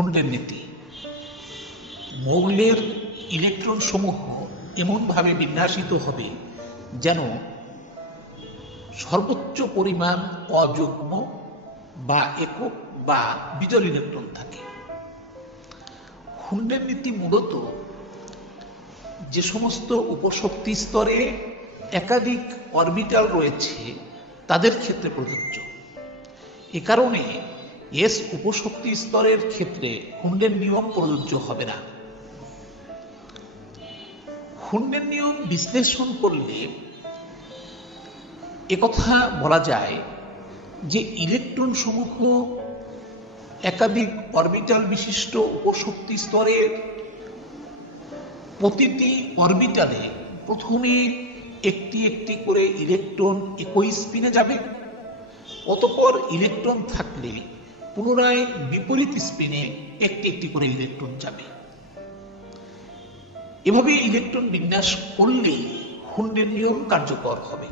খুন্ডের নীতি। মৌলের ইলেকট্রন সমূহ এমনভাবে বিন্যাসিত হবে যেন সর্বোচ্চ পরিমাণ অযুগ্ম বা একক বা বিজোড় ইলেকট্রন থাকে। খুন্ডের নীতি মূলত যে সমস্ত উপশক্তি স্তরে একাধিক অরবিটাল রয়েছে তাদের ক্ষেত্রে প্রযোজ্য। এ কারণে এস উপশক্তি স্তরের ক্ষেত্রে খুন্ডের নিয়ম প্রযোজ্য হবে না। খুন্ডের নিয়ম বিশ্লেষণ করলে একথা বলা যায় যে ইলেকট্রন সমূহ একাধিক অরবিটাল বিশিষ্ট উপশক্তি স্তরের প্রতিটি অরবিটালে প্রথমে একটি একটি করে ইলেকট্রন একই স্পিনে যাবে, অতঃপর ইলেকট্রন থাকলে পুনরায় বিপরীত স্পিনে একটি একটি করে ইলেকট্রন যাবে। এভাবে ইলেকট্রন বিন্যাস করলেই খুন্ডের নিয়ম কার্যকর হবে।